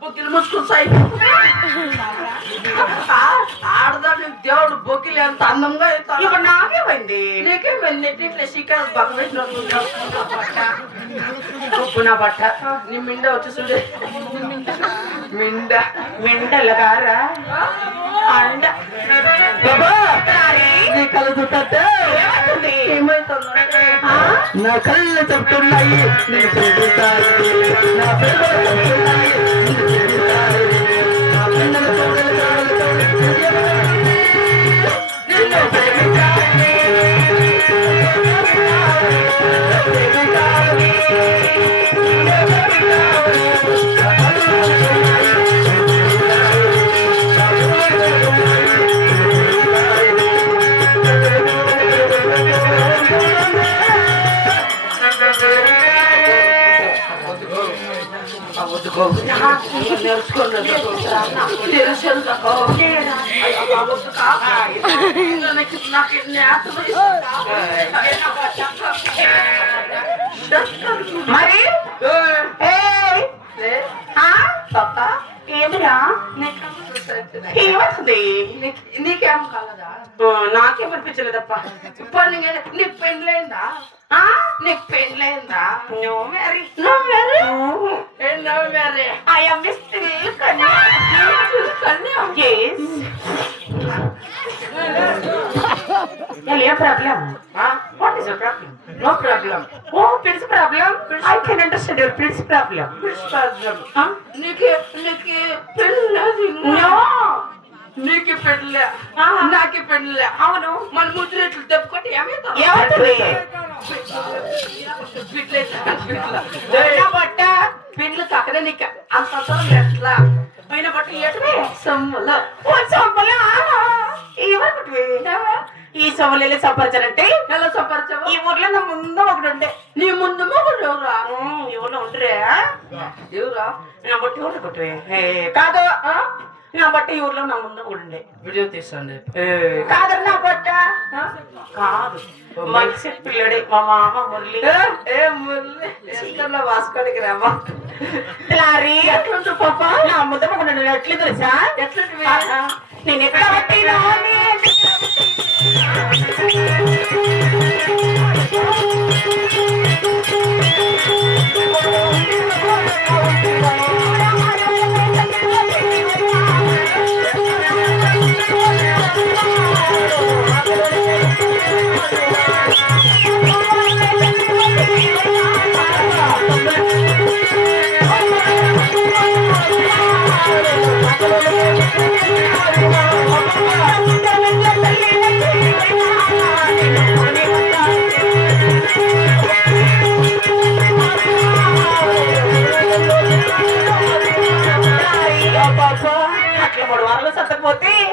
బొగ్గిలు ముసుకొని ఆడదాన్ని దేవుడు బొగ్గిలు ఎంత అందంగా అవుతాడు. ఇప్పుడు నాకేమైంది? నీకేమైంది? ఇట్లా శిఖర్ భగవేశ్వర నా బట్ట నీ మిండ వచ్చి చూడే మిండలగారా అండ నీ కళ్ళు చూస్తే ఏమవుతుంది? నా కళ్ళు చెప్తున్నాయి నేను చెబుతాయి, నా పేరు చెప్తున్నాయి నేను చెబుతాయి, నా పిల్లల తోడలు నిన్ను ప్రేమించాలి, మరి ఏమిరా ఏమవుతుంది? నీకేం కలదా? నాకేమనిపించలేదప్ప. నీకు పెళ్ళైందా? నీకు పెళ్ళైందా? No marry. No marry. No marry. I am still Kanya. Kanya. Yes. Any problem? What is your problem? No problem. Oh, it's problem. I can understand your problem. Which problem? నీకు పెళ్ళి? No. నీకు పెళ్ళి నాకు పెళ్ళి. అవును. మన ముద్ర ఇట్లు తెప్పుకుంటే ఏమవుతుంది? బట్ట పిండ్లు తక్కడే నీకు అంత ఎట్లా పైన బట్ట ఎట్లే సొమ్ములో ఈ సొమ్ములు వెళ్ళి సంపరచాలంటే ఎలా సంపరచావు? ఈ ఊర్లో నా ముందు ఒకటి ఉండే. నీ ముందు మొగుడు ఎవరా? ఈ ఊర్లో ఉండరే ఎవరా? నా బట్టి ఊర్లో కొట్టువే కాదు. నా బట్టి ఈ ఊర్లో నా ముందు ఒకటి ఉండే. వీడియో తీసండి. కాదు నా బట్ట కాదు మంచి పిల్లడే మా మామ మురళి. మురళి ఎక్కడ వాసుకోడానికి రావా? లారీ ఎట్లుంటు పాప నా ముద్ద మొగుడు ఎట్లు తెలుసా? ఎట్లా నేను ఎక్కడ పట్టినా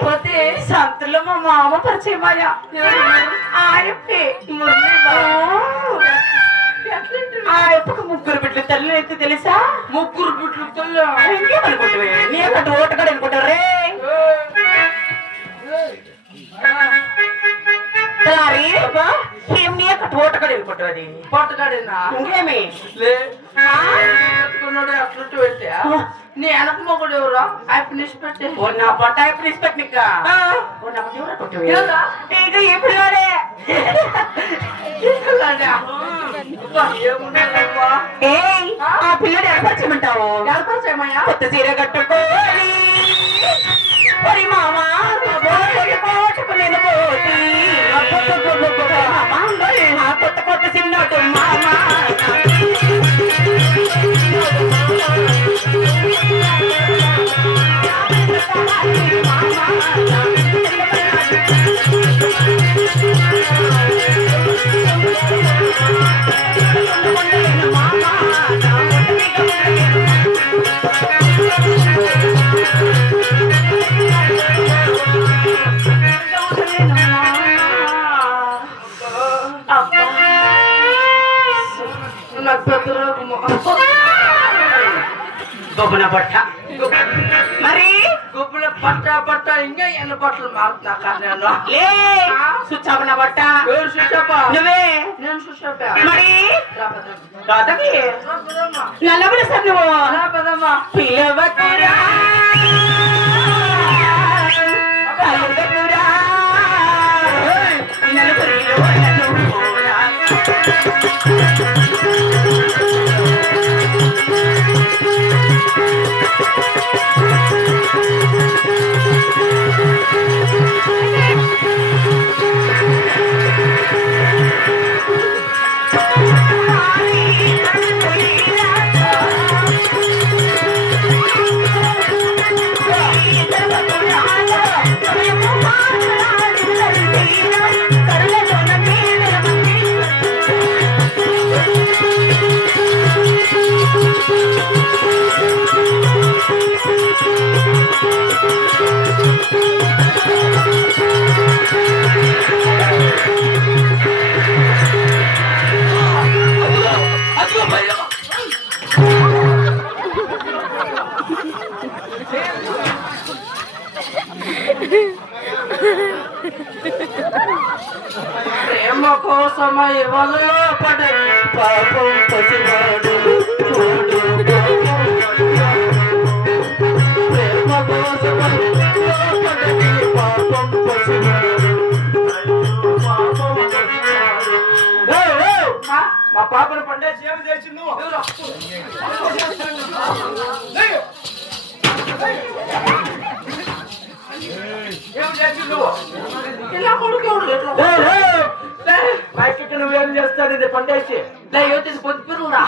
పోతే సంతలో మా మామ పరిచయం అయ్యా. ఆయప్పకు ముగ్గురు బిడ్డలు తల్లి అయితే తెలుసా? ముగ్గురు బిడ్డలు తల్లి. ఇంకేమనుకుంటావే? నీ అక్కడ ఓటగాడు అనుకుంటారే. ఏం నీ అక్కడ ఓటగాడు అనుకుంటావు? అది పొట్టగాడేనా? ఇంకేమి లేకున్నాడు అట్లుంటూ పెట్టా. నీ వెనక మొగుడు ఎవరో ఆయన నిష్టి పెట్టే. నా పొట్ట ఎప్పుడు నిష్పెట్టి ఇక ఎప్పుడు ఆ పిల్లడు ఏర్పరచమంటావు? ఏర్పరచేమయ్యా? కొత్త చీర కట్టుకోవాలి మామా నేను కొత్త కొత్త చిన్నట్టు మామా గొప్పన పట్ట మరి గొప్పల బట్ట ఇంకా ఎన్ని బట్టలు మారుతున్నా నేను లే సుచ్చాప నా బట్ట ఎవరు సుషాప నువ్వే నేను సుషాప మరి రాపదమ్మా రాదకి రాపదమ్మా నల్లబడి సార్ నువ్వు రాపదమ్మా పిల్లవకురా కలవకురా నలుగురిలో నలుగురా ప్రేమ కోసం ఎవరు పడే పాపం పసివాడు చూడు ప్రేమ కోసం పడని పాపం పసివాడు పాపం పసివాడు మా పాపను పండే సేవ చేసి నువ్వు ఏం చేసి నువ్వు ఇలా కొడుకు మైకి నువ్వేం చేస్తాడు ఇది పండేసి యోచించి పొద్దు పిల్లరా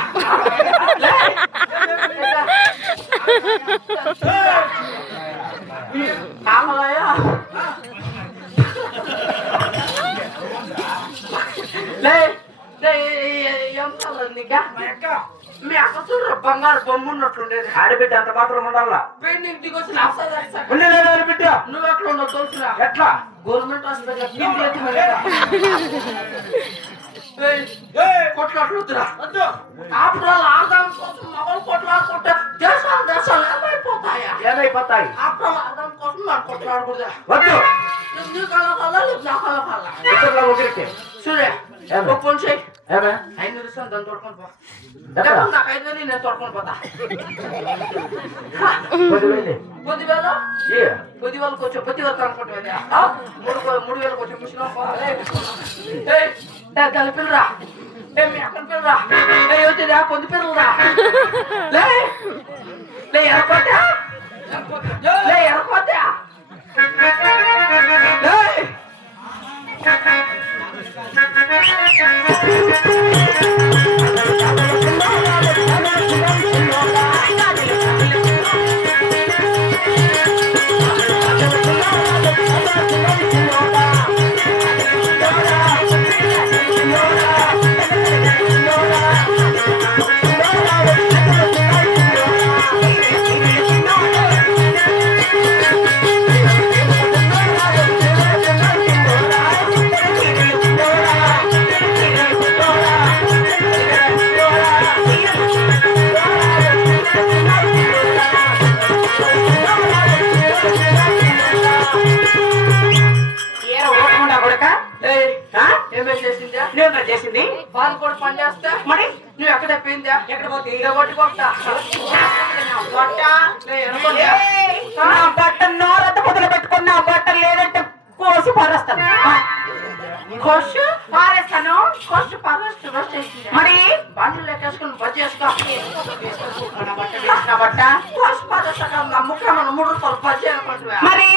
కామలయ్య నీకా మీ అక్క చూడరు బంగారు బొమ్మ ఉన్నట్లుండేది ఆడబిడ్డ అంత మాత్రం ఉండాలా పెయింటింగ్ దిగొచ్చిన బిడ్డ నువ్వు ఎట్లా ఉన్నావు తెలుసురా ఎట్లా గవర్నమెంట్ హాస్పిటల్ కొట్లాడుతురా అప్పుడు వాళ్ళు ఆదాం కోసం మగలు కొట్లాడుకుంటే దేశాలు ఏమైపోతాయా ఏమైపోతాయి అప్పుడు ఆదాం కోసం మనం కొట్లాడకూడదా వద్దు నువ్వు కలకాలా లేదు నా కలకాలా ఇతరుల ఒకరికి సూర్య ఏమే? ఒక ఫోన్ చేయి ఏమే 5 నిమిషాలు దాన్ని తోడుకొని పో ఎక్కడ? నాకు 5 వేలు నేను తోడుకొని పోతా 10,000 పొద్దువేళ ఏ పొద్దువేళకు వచ్చి పొద్దువేళ అనుకుంటుంది 3,000 వచ్చి మిషన్ కలిపిల్లరా మీ అక్కడ పిల్లరా వచ్చిందా పొద్దు పిల్లరా లే ఎరపోతా లే ఎరపోతా చేసింది వాళ్ళు కూడా పని చేస్తా మరి నువ్వు ఎక్కడ పోయిందా ఎక్కడ పోతే కొట్టి కొట్టా బట్ట నోరంత పొదలు పెట్టుకున్నా బట్ట లేదంటే కోసి పారేస్తాను కొష్ పారేస్తాను కొష్ పారేస్తాను మరి బండ్లు లెక్కేసుకుని బజ్జి వేసుకో బట్ట కొష్ పారేస్తాక నా ముఖ్యమైన 3 రూపాయలు బజ్జి అనుకుంటున్నా మరి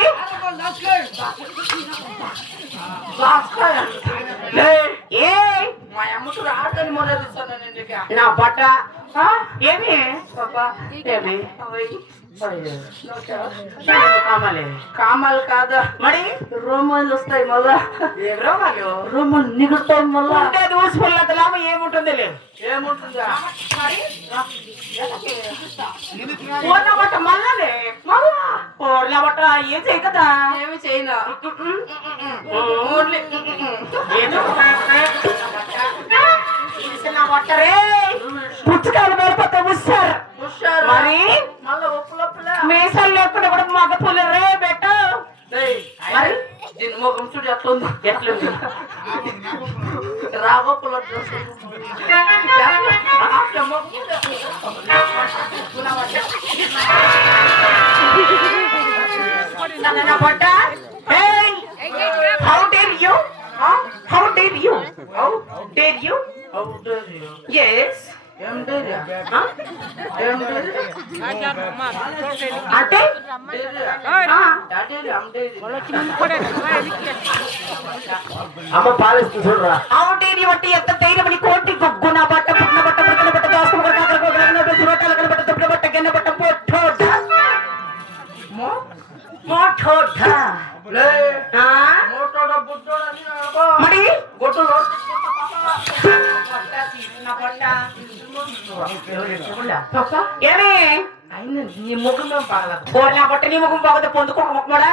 ఏ మా అమ్మకు రాదని మొదలు ఇస్తాను నేను నా బట్ట ఏమి పాపా ఏమి కామాలే కామాలు కాదా మరి రోమాలు వస్తాయి మళ్ళా ఎవరో వాళ్ళు రోమాలు నిగుతాయి మళ్ళా ఉండేది ఊసిపోలేదు లాభం ఏముంటుంది ఏముంటుందా పూర్ణ బట్ట మళ్ళీ పూర్ణ బట్ట ఏం చేయ కదా ఏమి చేయను ఓన్లీ పుచ్చకాయలు వెళ్ళిపోతే ఉస్సారు హుషారు మరి మళ్ళీ ఒప్పులప్పులే మీసాలు లేకుండా కూడా మగ పులి రే ఎట్లుందో ఎట్లుంది రాగోపుల పొట్ట how dare you how dare you how dare you yes అంటే అమ్మ పాలిస్తుంది చూడరా. హౌ డేర్ యూ అంటే ఎంత ధైర్యం నీ కోటి గుగ్గున బట్ట పుట్టిన బట్ట పుట్టిన బట్ట దోస్తులు కూడా కాకర కోగల సురటాల కనబట్ట తుప్పిన బట్ట గెన్న బట్ట పొట్టోట మోటోట మోటోడ బుట్టోడ మరి గొట్టలో ఏమి అయినా నీ ముఖమే బాగలేదు కోరిన బట్ట నీ ముఖం బాగుంది పొందుకోక ముఖమడా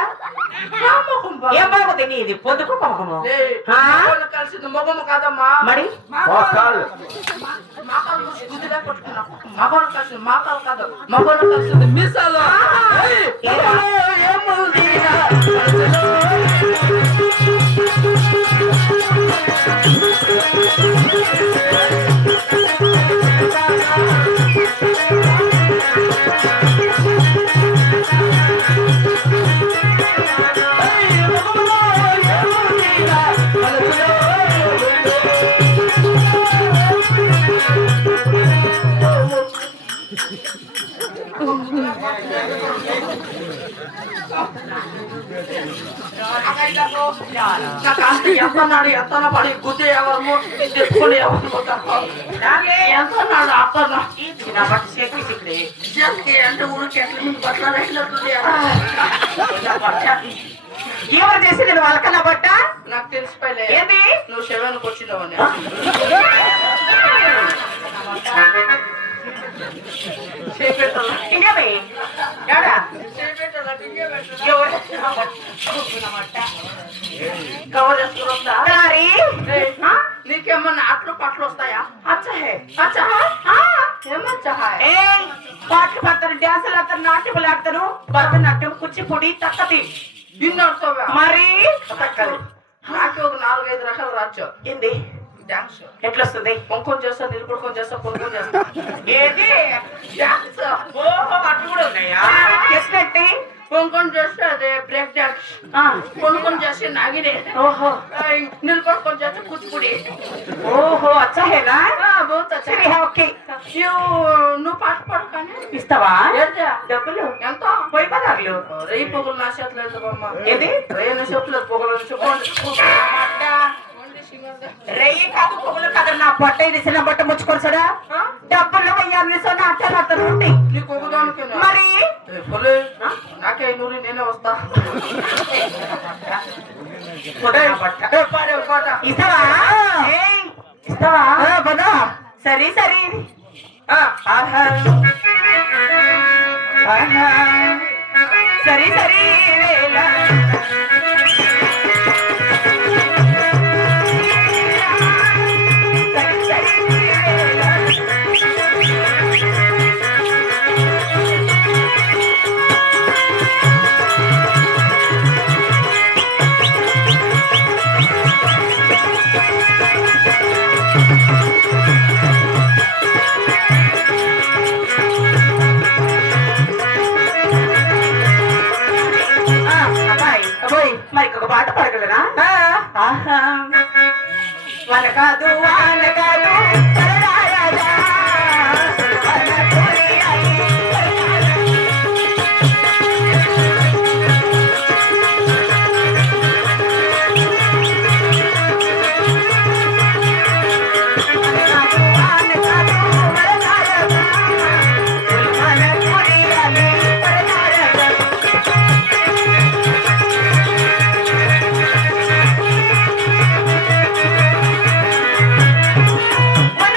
ఏం బాగుంది నీది పొందుకోక ముఖము కలిసింది ముఖము కాదమ్మా మరి మోకాలు మగాళ్ళు గుద్దిలా కొట్టుకున్నా మగవాళ్ళు కలిసింది మగాళ్ళు కాదు మగవాళ్ళు కలిసింది మీసాలు నాకు అంత ఎంతన్నాడు ఎంత పడి గుద్దే ఎవరు తెచ్చుకుని ఎవరు ఎంతన్నాడు అత్తన్నా చిన్న బట్ట చేతి ఇక్కడే చేతికి అంటే ఊరికి ఎట్ల మీద బట్టలు వేసినట్టుంది ఎవరు చేసింది నువ్వు వాళ్ళకన్నా బట్ట నాకు తెలిసిపోయలే ఏంది నువ్వు శవానికి వచ్చినావని ఇంకేమి ఎవరా కవర్ చేసుకుని వస్తా మరి నీకేమన్నా అట్లు పట్లు వస్తాయా అచ్చా హే అచ్చా ఏమచ్చా ఏ పాటలు పాడతారు డ్యాన్సులు ఆడతారు నాట్యములు ఆడతారు భరతనాట్యం కూచిపూడి తక్కతి ఇన్ని వస్తావా మరి నాకు ఒక 4-5 రకాల రాజ్యం ఏంది డాన్స్ ఎట్లొస్తుంది పొంకొని చేస్తా నిలబడుకొని చేస్తా పొంకొని చేస్తా ఏది డాన్స్ ఓహో అట్లు కూడా ఉన్నాయా ఎట్లంటే పొంకొని చేస్తే అదే బ్రేక్ డాన్స్ పొంకొని చేస్తే నాగినే ఓహో నిలబడుకొని చేస్తే కూచిపూడి ఓహో అచ్చా హేనా बहुत अच्छा సరే ఓకే నువ్వు పాట పాడు కానీ ఇస్తావా ఏంటా డబ్బులు ఎంత పోయి పదార్లు రేయి పొగలు నా చేతులు అమ్మా ఏది రేయన చెప్పులేదు పొగలు చెప్పండి రెయ్యి కాదు పొగలు కాదు నా బట్ట ఇది చిన్న బట్ట ముచ్చుకొచ్చాడా డబ్బులు వెయ్యాలి సోనా అట్టారు ఉండి నీకు ఒకదానికి మరి నాకే 500 నేనే వస్తా ఇస్తావా ఇస్తావా బదా సరే సరే ఆహా ఆహా సరే సరే వేళ మరి ఒక పాట పాడగలరా వాన కాదు వాన కాదు మన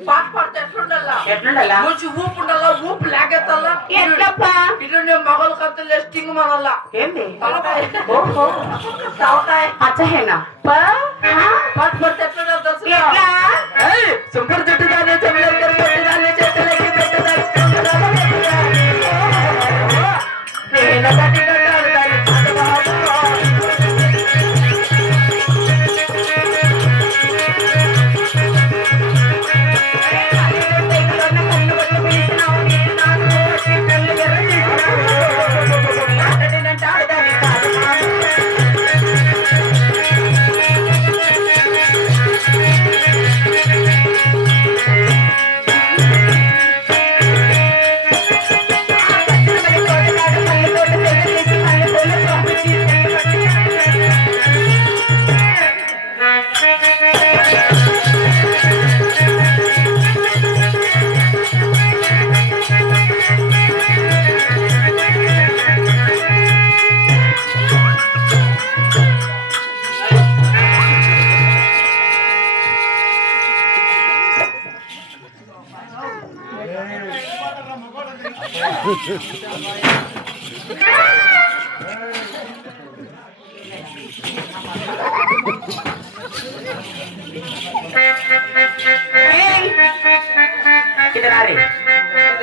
పాట పాడితే ఎట్లుండాలా ఎట్లుండాలా మంచి ఊపు ఉండాలా ఊపు లేకెత్తాలా ఎట్లప్పా ఇటు నేను మగలు కత్త లెస్టింగ్ మనల్లా ఏంది తలకాయ ఓహో తలకాయ అచ్చహేనా పాట పాడితే ఎట్లుండాలి తెలుసు ఎట్లా సూపర్ జట్టు దాన్ని చెవులకి పెట్టిదాన్ని చెట్టులకి పెట్టిదాన్ని నేను కట్టినట్టు దాన్ని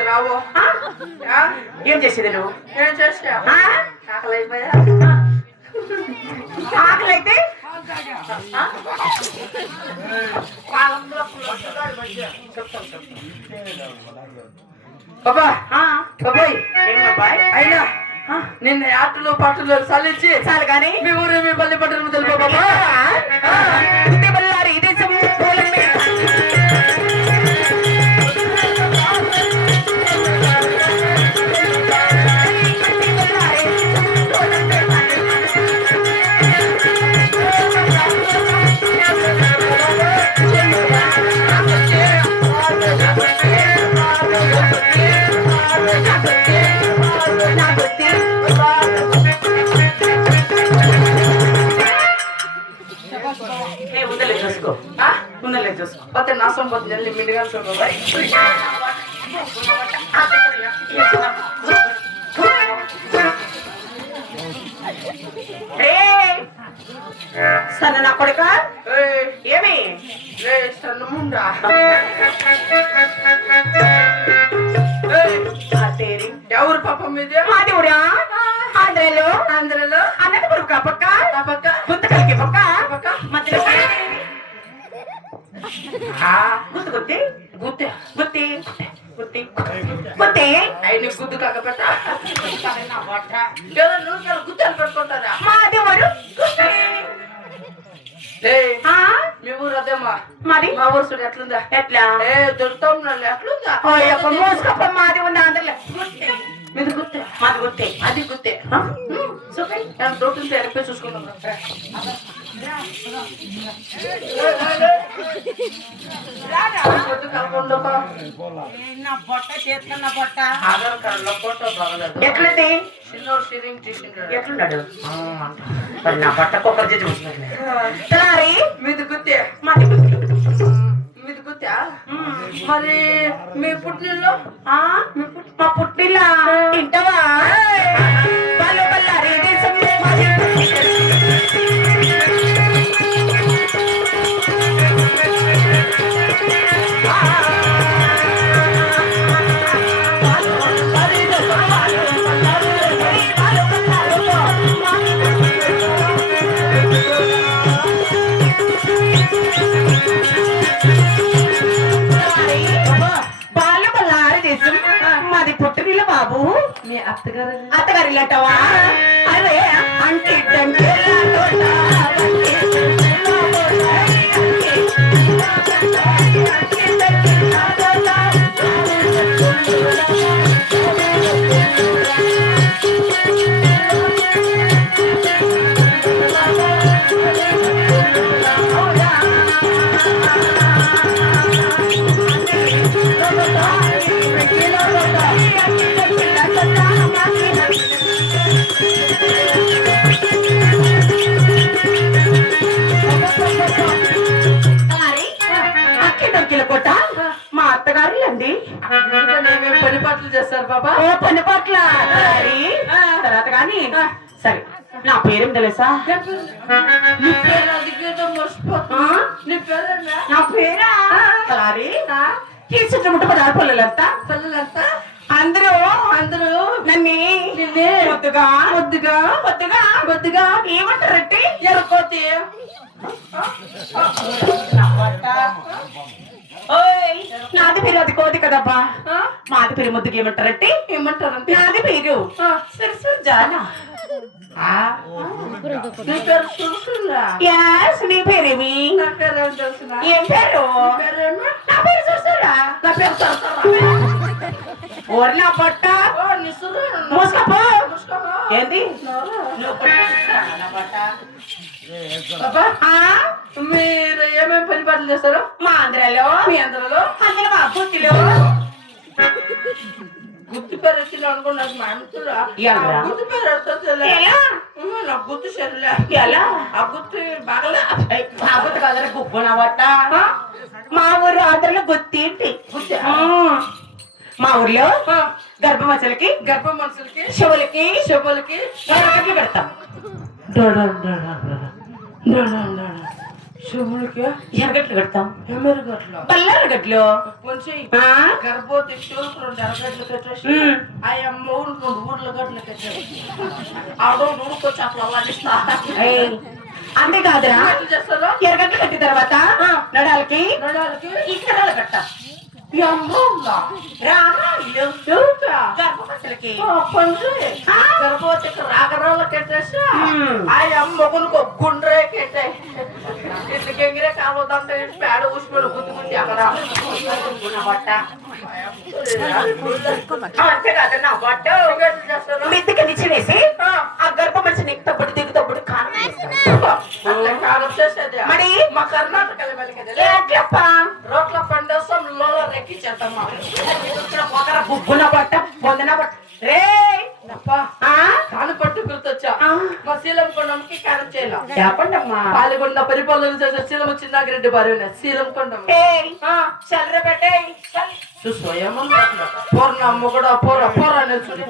రావు ఏం చేసేది నువ్వు ఏం చేసా ఆకలి అయిపోయా ఆకలి అయితే బాబా బాబాయ్ ఏమబ్బాయ్ అయినా నిన్న ఆటలు పాటలు సలించి చాలు కానీ మీ ఊరు మీ పల్లి పట్టణం తెలుపు బాబా బళ్ళారి దేశం చూసుకో పోతే నా సంపత్తి మిండిగా బాబాయ్ సన్న నా కొడుక ఏమి సన్నముండా ఎవరు పాపం మీద మాది ఊరా ఆంధ్రలో ఆంధ్రలో అనంతపురం పక్క పక్క గుంతకల్కి పక్క పక్క మధ్యలో గుర్తు గుత్తి గుత్తే గుత్తి గుత్తి గుత్తి అయిన గుద్దు కాకపోతే నువ్వు గుత్తాలు పెట్టుకుంటారా మాది ఊరు గుత్తి మీ ఊరు అదేమా మాది మా ఊరు చూడు ఎట్లుందా ఎట్లా దొరుకుతాం ఎట్లుందా మోసుకప్ప మాది ఉంది ఆంధ్రలో మీది గుత్తే మాది గుత్తి అది గుత్తే దొరుకుతుంది ఎరపై చూసుకున్నాం ఆధార్ కార్డు లో ఫోటో బాగలేదు ఎట్లుంది చిన్నోడు సిరింగ్ తీసిండ్రు ఎట్లున్నాడు మరి నా బట్టకు ఒకరు చేసి చూసినట్లే మీది గుత్తే మాది గుత్తి మీది గుత్తా మరి మీ పుట్టినలో మా పుట్టిల్ల తింటావా వాళ్ళు బళ్ళారి దేశం మాది పుట్టినిల్ల బాబు మీ అత్తగారు అత్తగారిల్లటవా అరే అంటే ఏమేమి పని పాటలు చేస్తారు పాపా? ఓ పని పట్ల తలారి. తర్వాత కానీ సరే నా పేరేం తెలుసా? నీ పేరు అదిగేదో మర్చిపోతా. నీ పేరేనా? నా పేరా తలారి. ఈ చుట్టుముట్టు పదాలు పిల్లలంతా పిల్లలంతా అందరూ అందరూ నన్ను నిన్నే ముద్దుగా ముద్దుగా ముద్దుగా ముద్దుగా ఏమంటారంటే ఎరకోతి ఓయ్ నాది పేరు అది కోది కదబ్బా. మాది పేరు ముద్దుగా ఏమంటారంటే ఏమంటారంటే నాది పేరు సరస్వతి జానా. నీ పేరు చూసుకున్నా. యాస్ నీ పేరేమి? నా పేరు ఏం తెలుసునా? ఏం పేరు? పేరేమి? నా పేరు చూస్తారా? నా పేరు సరసరా. ఓరి నా పట్ట ఓ నిసురు మూసుకోపో. మూసుకోపో. ఏంది పాపా, మీరు ఏమేమి పని పాటలు చేస్తారు? మా ఆంధ్రలో మీ అందరిలో అందులో మా బుద్ధిలో గుర్తు పేరు వచ్చిన అనుకున్నాను మా అంతురా. ఎవరా? గుర్తు పేరు వస్తుంది. ఎలా నాకు గుర్తు సరిలే. ఎలా ఆ గుర్తు బాగలే. మా బుద్ధి కదరా గుబ్బు నా పట్ట. మా ఊరు ఆంధ్రలో గుర్తేంటి? గుర్తు మా ఊర్లో గర్భవతులకి గర్భ మనుషులకి శివులకి చెవులకి గర్భవతులు పెడతాం. చెవులకి ఎరగట్లు పెడతాం. ఎమెరగట్లు బల్లారు గట్లు కొంచెం ఆ? గర్భవతి చెవులకు 2 ఎరగట్లు కట్టేసి ఉమ్. ఆ అమ్మ ఊరు 2 ఊర్ల గట్లు కట్టేసి ఆడో ఊరుకొచ్చి అట్లా వాళ్ళిస్తా. ఏయ్, అంతేకాదురా ఎట్లా చేస్తారో ఎరగట్లు కట్టిన తర్వాత నడాలకి నడాలకి ఇక్కడ కట్టాం. ఈ అమ్మ ఉందా? రాళ్ళు ఎవరికా? గర్భవతులకి పండ్రి గర్భవతికి రాగరాలు కట్టేసి ఆ అమ్మ మొగునికి ఒక గుండ్రే కట్టాయి. ఇట్లా గెంగిరే కావద్దంటే పేడ ఊసిపోయి గుద్దుకుంటే అక్కడ బట్ట అంతేకాదు నా బట్ట ఎట్లా చేస్తారు? మెత్తకి నిచ్చినేసి ఆ గర్భ మనిషి నెక్కితప్పుడు దిగుతప్పుడు కారం వేస్తారు. అట్లా కాలం చేసేది మరి? మా కర్ణాటకలో వెలిగేది ఎట్లప్ప రోట్ల పండేస్తాం లోలో రెక్కించేద్దాం. ఒకర బుబ్బున బట్ట పొందిన బట్ట రే కాలు పట్టు గుర్తొచ్చా. మా శీలం కొండకి కారం చేయాల చెప్పండమ్మా. పాల్గొండ పరిపాలన చేసే శీలం చిన్నాగిరెడ్డి భార్య శీలం కొండ చల్లర పెట్టే చూసుకో పోర్న అమ్మ కూడా పోరా పోరా నిల్చుని